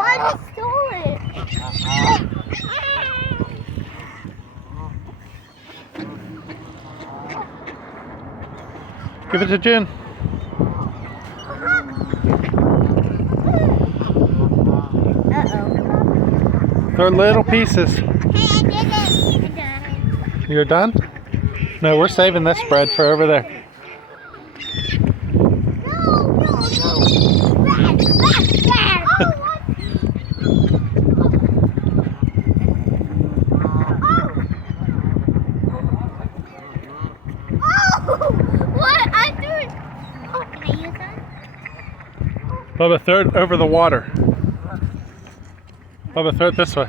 Why did you stole it? Give it to Jen. Uh-oh. They're little pieces. Hey, I did it. I'm done. You're done? No, we're saving this spread for over there. No. Bad. What? I threw it. Oh, can I use that? Bubba, throw it over the water. Bubba, throw it this way.